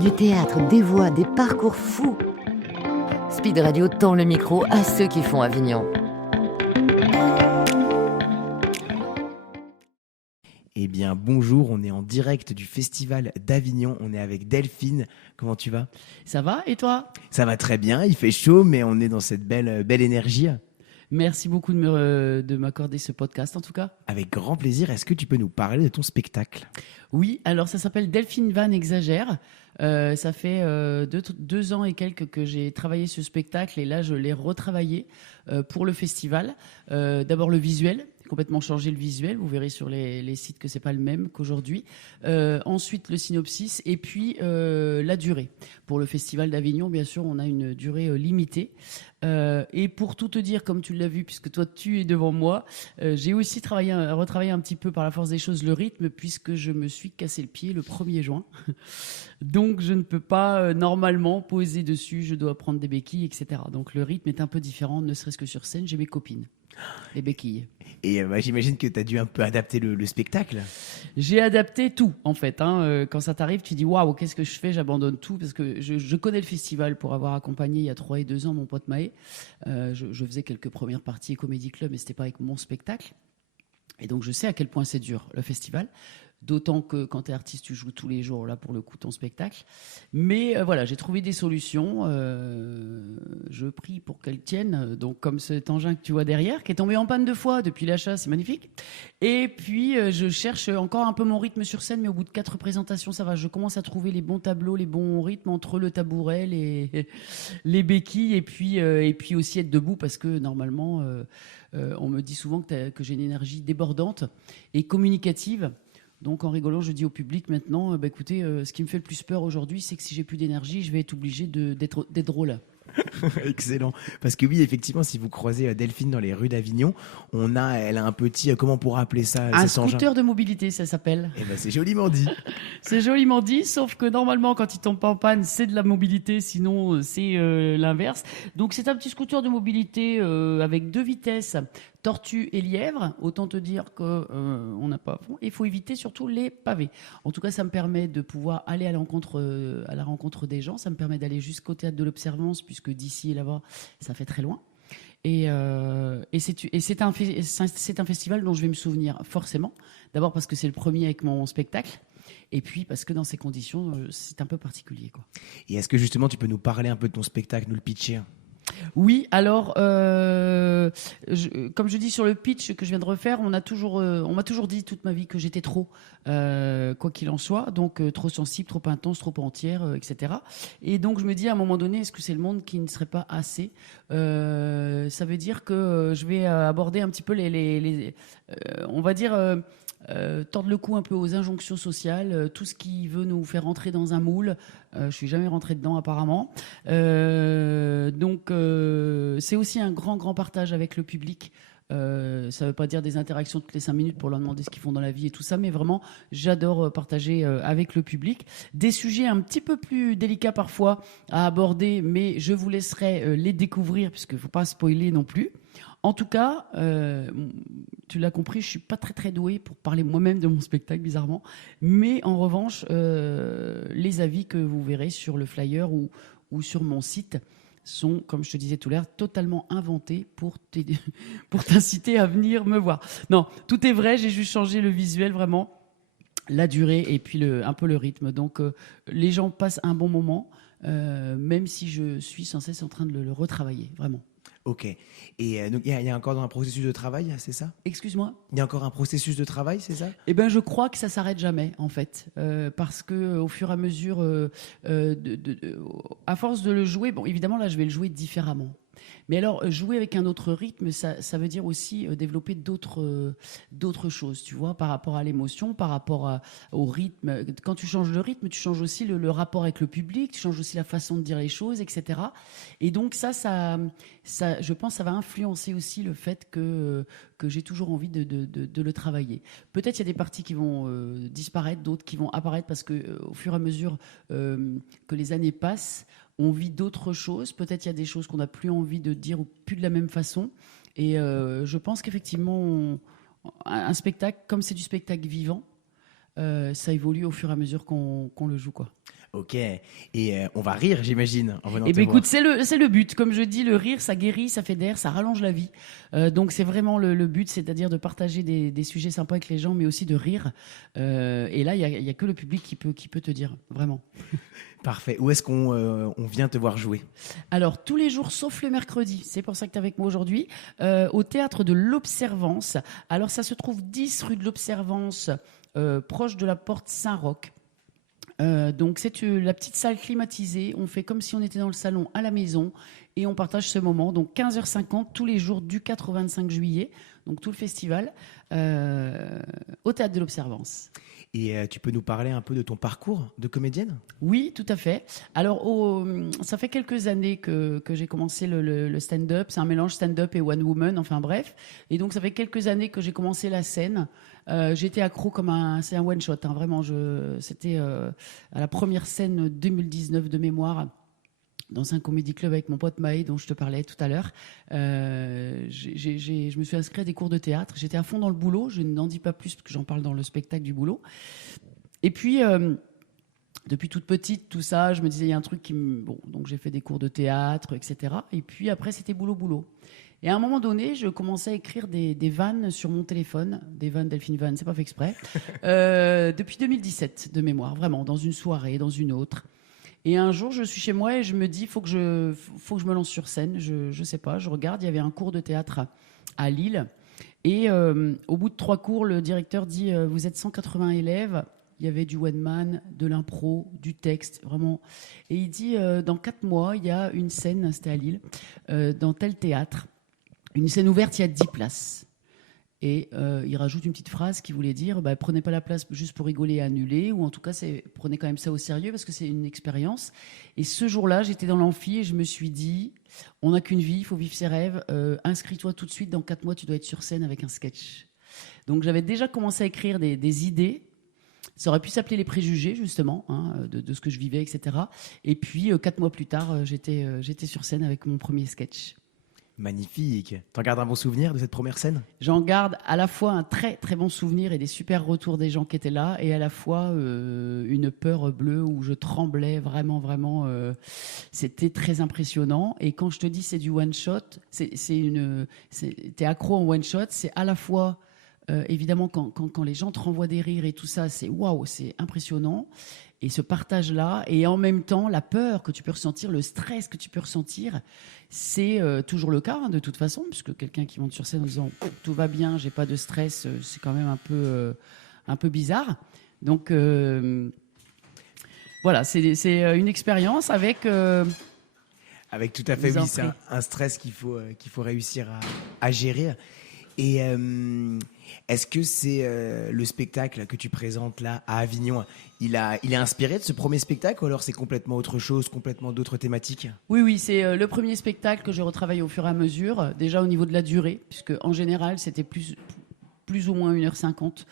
Du théâtre, des voix, des parcours fous. Speed Radio tend le micro à ceux qui font Avignon. Eh bien, bonjour, on est en direct du Festival d'Avignon. On est avec Delphine. Comment tu vas? Ça va et toi? Ça va très bien, il fait chaud, mais on est dans cette belle énergie. Merci beaucoup de m'accorder ce podcast en tout cas. Avec grand plaisir, est-ce que tu peux nous parler de ton spectacle? Oui, alors ça s'appelle Delphine Van Exagère. Ça fait 2 ans et quelques que j'ai travaillé ce spectacle et là je l'ai retravaillé pour le festival. D'abord le visuel. Complètement changé le visuel, vous verrez sur les sites que c'est pas le même qu'aujourd'hui. Ensuite le synopsis et puis la durée. Pour le festival d'Avignon, bien sûr, on a une durée limitée. Et pour tout te dire, comme tu l'as vu, puisque toi tu es devant moi, j'ai aussi retravaillé un petit peu par la force des choses le rythme, puisque je me suis cassé le pied le 1er juin. Donc je ne peux pas normalement poser dessus, je dois prendre des béquilles, etc. Donc le rythme est un peu différent, ne serait-ce que sur scène, j'ai mes copines. Les béquilles. Et j'imagine que tu as dû un peu adapter le spectacle. J'ai adapté tout, en fait. Quand ça t'arrive, tu dis waouh, qu'est-ce que je fais? J'abandonne tout parce que je connais le festival pour avoir accompagné il y a 3 et 2 ans mon pote Maë. Je faisais quelques premières parties au Comedy Club, mais c'était pas avec mon spectacle. Et donc je sais à quel point c'est dur le festival. D'autant que quand tu es artiste, tu joues tous les jours, là, pour le coup, ton spectacle. Mais voilà, j'ai trouvé des solutions. Je prie pour qu'elles tiennent. Donc, comme cet engin que tu vois derrière, qui est tombé en panne 2 fois depuis l'achat, c'est magnifique. Et puis, je cherche encore un peu mon rythme sur scène, mais au bout de 4 présentations, ça va. Je commence à trouver les bons tableaux, les bons rythmes entre le tabouret, les béquilles, et puis aussi être debout, parce que normalement, on me dit souvent que j'ai une énergie débordante et communicative. Donc en rigolant, je dis au public maintenant, écoutez, ce qui me fait le plus peur aujourd'hui, c'est que si j'ai plus d'énergie, je vais être obligé d'être drôle. Excellent. Parce que oui, effectivement, si vous croisez Delphine dans les rues d'Avignon, elle a un petit, comment on pourrait appeler ça? Un scooter de mobilité, ça s'appelle. Eh ben, c'est joliment dit. C'est joliment dit, sauf que normalement, quand il tombe pas en panne, c'est de la mobilité, sinon c'est l'inverse. Donc c'est un petit scooter de mobilité avec 2 vitesses, tortue et lièvre. Autant te dire que on n'a pas fond. Il faut éviter surtout les pavés. En tout cas, ça me permet de pouvoir aller à la rencontre des gens. Ça me permet d'aller jusqu'au théâtre de l'Observance, puisque d'ici et là-bas, ça fait très loin. Et c'est un festival dont je vais me souvenir forcément. D'abord parce que c'est le premier avec mon spectacle. Et puis parce que dans ces conditions, c'est un peu particulier, quoi. Et est-ce que justement, tu peux nous parler un peu de ton spectacle, nous le pitcher? Oui, alors, comme je dis sur le pitch que je viens de refaire, on m'a toujours dit toute ma vie que j'étais trop, quoi qu'il en soit, donc trop sensible, trop intense, trop entière, etc. Et donc je me dis à un moment donné, est-ce que c'est le monde qui ne serait pas assez? Ça veut dire que je vais aborder un petit peu on va dire, tordre le cou un peu aux injonctions sociales, tout ce qui veut nous faire rentrer dans un moule. Je suis jamais rentrée dedans apparemment. Donc c'est aussi un grand partage avec le public. Ça ne veut pas dire des interactions toutes les 5 minutes pour leur demander ce qu'ils font dans la vie et tout ça, mais vraiment, j'adore partager avec le public. Des sujets un petit peu plus délicats parfois à aborder, mais je vous laisserai les découvrir, puisqu'il ne faut pas spoiler non plus. En tout cas, tu l'as compris, je ne suis pas très douée pour parler moi-même de mon spectacle, bizarrement. Mais en revanche, les avis que vous verrez sur le flyer ou sur mon site sont, comme je te disais tout à l'heure, totalement inventés pour t'inciter à venir me voir. Non, tout est vrai, j'ai juste changé le visuel, vraiment, la durée et puis un peu le rythme. Donc, les gens passent un bon moment, même si je suis sans cesse en train de le retravailler, vraiment. Ok. Et donc, il y a encore un processus de travail, c'est ça? Excuse-moi? Il y a encore un processus de travail, c'est ça? Eh ben, je crois que ça s'arrête jamais, en fait, parce que au fur et à mesure, à force de le jouer, bon, évidemment, là, je vais le jouer différemment. Mais alors, jouer avec un autre rythme, ça veut dire aussi développer d'autres choses, tu vois, par rapport à l'émotion, par rapport au rythme. Quand tu changes le rythme, tu changes aussi le rapport avec le public, tu changes aussi la façon de dire les choses, etc. Et donc ça, je pense, ça va influencer aussi le fait que j'ai toujours envie de le travailler. Peut-être il y a des parties qui vont disparaître, d'autres qui vont apparaître parce que au fur et à mesure que les années passent, on vit d'autres choses. Peut-être il y a des choses qu'on n'a plus envie de dire ou plus de la même façon. Et je pense qu'effectivement, un spectacle, comme c'est du spectacle vivant, ça évolue au fur et à mesure qu'on le joue, quoi. Ok. Et on va rire, j'imagine, en venant Eh te ben voir. écoute, c'est le but. Comme je dis, le rire, ça guérit, ça fédère, ça rallonge la vie. Donc c'est vraiment le but, c'est-à-dire de partager des sujets sympas avec les gens, mais aussi de rire. Et là, il y a que le public qui peut te dire, vraiment. Parfait. Où est-ce qu'on on vient te voir jouer? Alors, tous les jours, sauf le mercredi, c'est pour ça que tu es avec moi aujourd'hui, au théâtre de l'Observance. Alors, ça se trouve 10 rue de l'Observance, proche de la porte Saint-Roch. Donc, c'est la petite salle climatisée. On fait comme si on était dans le salon à la maison et on partage ce moment. Donc, 15h50 tous les jours du 4 au 25 juillet. Donc, tout le festival au théâtre de l'Observance. Et tu peux nous parler un peu de ton parcours de comédienne? Oui, tout à fait. Alors, ça fait quelques années que j'ai commencé le stand-up. C'est un mélange stand-up et one woman, enfin bref. Et donc, ça fait quelques années que j'ai commencé la scène. J'étais accro c'est un one shot, hein, vraiment. C'était à la première scène 2019 de mémoire, dans un comédie club avec mon pote Maë, dont je te parlais tout à l'heure. Je me suis inscrit à des cours de théâtre. J'étais à fond dans le boulot. Je n'en dis pas plus parce que j'en parle dans le spectacle du boulot. Et puis, depuis toute petite, tout ça, je me disais, il y a un truc Bon, donc j'ai fait des cours de théâtre, etc. Et puis après, c'était boulot. Et à un moment donné, je commençais à écrire des vannes sur mon téléphone. Des vannes, Delphine Vannes, c'est pas fait exprès. Depuis 2017, de mémoire, vraiment, dans une soirée, dans une autre. Et un jour, je suis chez moi et je me dis, faut que je me lance sur scène. Je sais pas, je regarde, il y avait un cours de théâtre à Lille. Et au bout de 3 cours, le directeur dit, vous êtes 180 élèves. Il y avait du one man, de l'impro, du texte, vraiment. Et il dit, dans 4 mois, il y a une scène, c'était à Lille, dans tel théâtre, une scène ouverte, il y a 10 places. Et il rajoute une petite phrase qui voulait dire, prenez pas la place juste pour rigoler et annuler, ou en tout cas, prenez quand même ça au sérieux parce que c'est une expérience. Et ce jour-là, j'étais dans l'amphi et je me suis dit, on n'a qu'une vie, il faut vivre ses rêves, inscris-toi tout de suite, dans 4 mois, tu dois être sur scène avec un sketch. Donc j'avais déjà commencé à écrire des idées. Ça aurait pu s'appeler Les Préjugés, justement, hein, de ce que je vivais, etc. Et puis, 4 mois plus tard, j'étais sur scène avec mon premier sketch. Magnifique. T'en gardes un bon souvenir de cette première scène? J'en garde à la fois un très, très bon souvenir et des super retours des gens qui étaient là, et à la fois une peur bleue où je tremblais vraiment, vraiment. C'était très impressionnant. Et quand je te dis c'est du one-shot, t'es accro en one-shot, c'est à la fois... évidemment, quand les gens te renvoient des rires et tout ça, c'est waouh, c'est impressionnant. Et ce partage-là, et en même temps, la peur que tu peux ressentir, le stress que tu peux ressentir, c'est toujours le cas, hein, de toute façon, puisque quelqu'un qui monte sur scène en disant tout va bien, j'ai pas de stress, c'est quand même un peu bizarre. Donc voilà, c'est une expérience avec. Avec tout à fait, oui, c'est un stress qu'il faut réussir à gérer. Et est-ce que c'est le spectacle que tu présentes là à Avignon, il est inspiré de ce premier spectacle ou alors c'est complètement autre chose, complètement d'autres thématiques? Oui, c'est le premier spectacle que j'ai retravaillé au fur et à mesure, déjà au niveau de la durée, puisque en général c'était plus ou moins 1h50.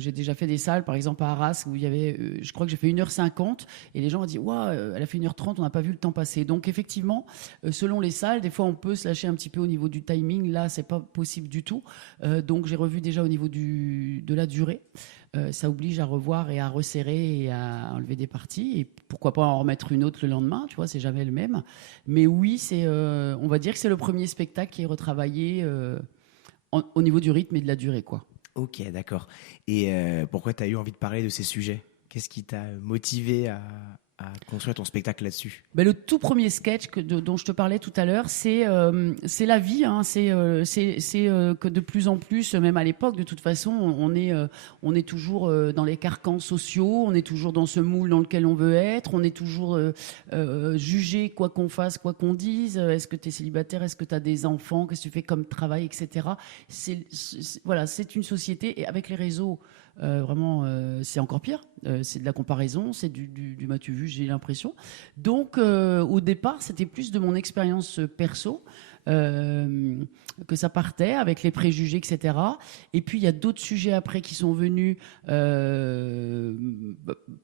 J'ai déjà fait des salles, par exemple à Arras, où il y avait, je crois que j'ai fait 1h50, et les gens ont dit, waouh, elle a fait 1h30, on n'a pas vu le temps passer. Donc effectivement, selon les salles, des fois on peut se lâcher un petit peu au niveau du timing. Là, c'est pas possible du tout. Donc j'ai revu déjà au niveau de la durée. Ça oblige à revoir et à resserrer et à enlever des parties, et pourquoi pas en remettre une autre le lendemain, tu vois, c'est jamais le même. Mais oui, on va dire que c'est le premier spectacle qui est retravaillé au niveau du rythme et de la durée, quoi. Ok, d'accord. Et pourquoi tu as eu envie de parler de ces sujets? Qu'est-ce qui t'a motivé à construire ton spectacle là-dessus? Le tout premier sketch dont je te parlais tout à l'heure, c'est la vie. Hein, c'est que de plus en plus, même à l'époque, de toute façon, on est toujours dans les carcans sociaux, on est toujours dans ce moule dans lequel on veut être, on est toujours jugé quoi qu'on fasse, quoi qu'on dise. Est-ce que tu es célibataire? Est-ce que tu as des enfants? Qu'est-ce que tu fais comme travail, etc. Voilà, c'est une société, et avec les réseaux, vraiment, c'est encore pire. C'est de la comparaison, c'est du m'as-tu vu, j'ai l'impression. Donc, au départ, c'était plus de mon expérience perso. que ça partait avec les préjugés, etc. Et puis il y a d'autres sujets après qui sont venus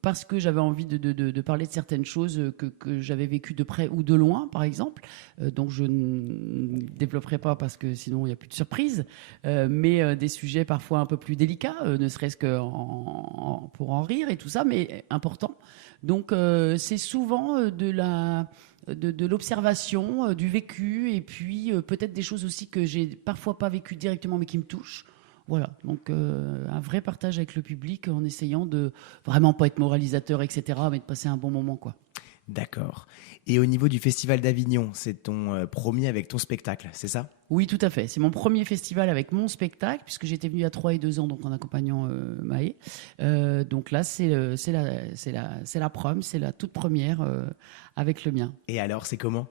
parce que j'avais envie de parler de certaines choses que j'avais vécues de près ou de loin, par exemple. Donc je ne développerai pas parce que sinon il n'y a plus de surprise. Mais des sujets parfois un peu plus délicats, ne serait-ce que pour en rire et tout ça, mais important. Donc c'est souvent de l'observation, du vécu, et puis peut-être des choses aussi que j'ai parfois pas vécues directement mais qui me touchent. Voilà, donc un vrai partage avec le public en essayant de vraiment pas être moralisateur, etc., mais de passer un bon moment, quoi. D'accord. Et au niveau du Festival d'Avignon, c'est ton premier avec ton spectacle, c'est ça? Oui, tout à fait. C'est mon premier festival avec mon spectacle, puisque j'étais venue il y a 3 et 2 ans, donc en accompagnant Maë. Donc là, c'est la prom, c'est la toute première avec le mien. Et alors, c'est comment?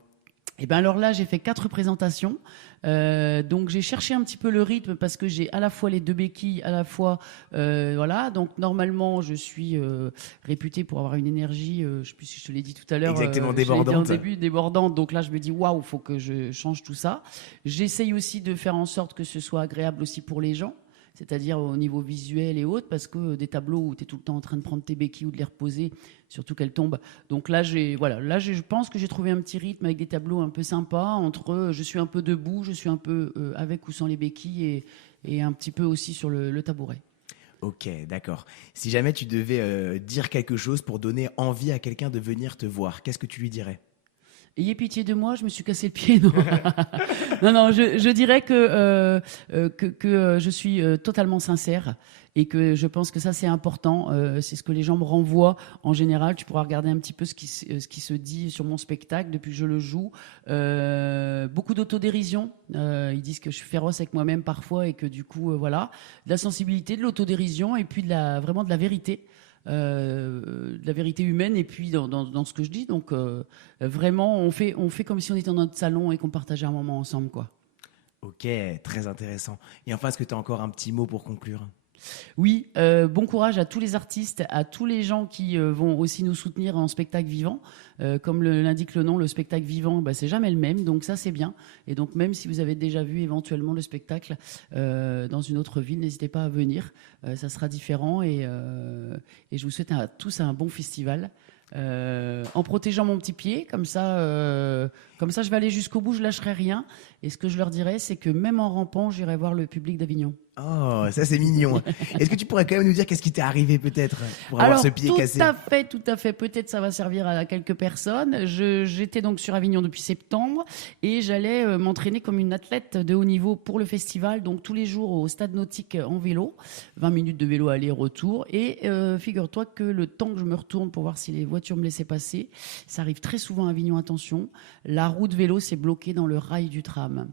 Et bien alors là, j'ai fait 4 présentations. Donc j'ai cherché un petit peu le rythme parce que j'ai à la fois les 2 béquilles, à la fois voilà. Donc normalement, je suis réputée pour avoir une énergie, je ne sais plus si je te l'ai dit tout à l'heure, exactement, je l'ai dit débordante. en début, débordante. Donc là, je me dis waouh, faut que je change tout ça. J'essaye aussi de faire en sorte que ce soit agréable aussi pour les gens. C'est-à-dire au niveau visuel et autres, parce que des tableaux où tu es tout le temps en train de prendre tes béquilles ou de les reposer, surtout qu'elles tombent. Donc là, je pense que j'ai trouvé un petit rythme avec des tableaux un peu sympas, entre je suis un peu debout, je suis un peu avec ou sans les béquilles, et un petit peu aussi sur le tabouret. Ok, d'accord. Si jamais tu devais dire quelque chose pour donner envie à quelqu'un de venir te voir, qu'est-ce que tu lui dirais? Ayez pitié de moi, je me suis cassé le pied. Non, non, je dirais que je suis totalement sincère et que je pense que ça, c'est important. C'est ce que les gens me renvoient en général. Tu pourras regarder un petit peu ce qui se dit sur mon spectacle depuis que je le joue. Beaucoup d'autodérision. Ils disent que je suis féroce avec moi-même parfois et que du coup, voilà. De la sensibilité, de l'autodérision et puis vraiment de la vérité. De la vérité humaine et puis dans ce que je dis. Donc vraiment, on fait comme si on était dans notre salon et qu'on partageait un moment ensemble, quoi. Ok, très intéressant. Et enfin, est-ce que tu as encore un petit mot pour conclure? Oui, bon courage à tous les artistes, à tous les gens qui vont aussi nous soutenir en spectacle vivant. Comme l'indique le nom, le spectacle vivant, c'est jamais le même, donc ça c'est bien. Et donc même si vous avez déjà vu éventuellement le spectacle dans une autre ville, n'hésitez pas à venir, ça sera différent et je vous souhaite à tous un bon festival. En protégeant mon petit pied, comme ça je vais aller jusqu'au bout, je lâcherai rien. Et ce que je leur dirais, c'est que même en rampant, j'irai voir le public d'Avignon. Oh, ça c'est mignon. Est-ce que tu pourrais quand même nous dire qu'est-ce qui t'est arrivé peut-être pour avoir ce pied cassé? Tout à fait. Peut-être ça va servir à quelques personnes. J'étais donc sur Avignon depuis septembre et j'allais m'entraîner comme une athlète de haut niveau pour le festival. Donc tous les jours au stade nautique en vélo, 20 minutes de vélo aller-retour. Et figure-toi que le temps que je me retourne pour voir si les voitures me laissaient passer, ça arrive très souvent à Avignon, attention, la roue de vélo s'est bloquée dans le rail du tram.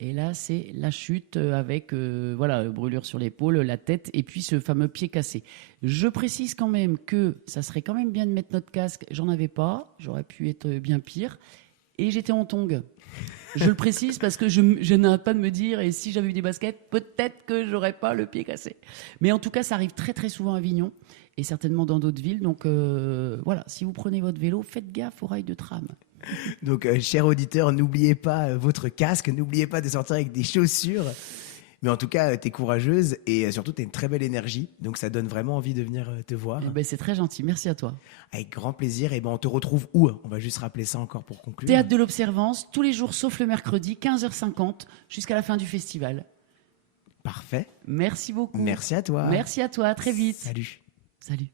Et là, c'est la chute avec brûlure sur l'épaule, la tête et puis ce fameux pied cassé. Je précise quand même que ça serait quand même bien de mettre notre casque. J'en avais pas, j'aurais pu être bien pire. Et j'étais en tongs. Je le précise parce que je n'arrête pas de me dire, et si j'avais eu des baskets, peut-être que j'aurais pas le pied cassé. Mais en tout cas, ça arrive très très souvent à Avignon et certainement dans d'autres villes. Donc voilà, si vous prenez votre vélo, faites gaffe aux rails de tram. Donc, chers auditeurs, n'oubliez pas votre casque, n'oubliez pas de sortir avec des chaussures. Mais en tout cas, tu es courageuse et surtout, tu as une très belle énergie. Donc, ça donne vraiment envie de venir te voir. C'est très gentil. Merci à toi. Avec grand plaisir. Et on te retrouve où? On va juste rappeler ça encore pour conclure. Théâtre de l'Observance, tous les jours sauf le mercredi, 15h50, jusqu'à la fin du festival. Parfait. Merci beaucoup. Merci à toi. Merci à toi. À très vite. Salut. Salut.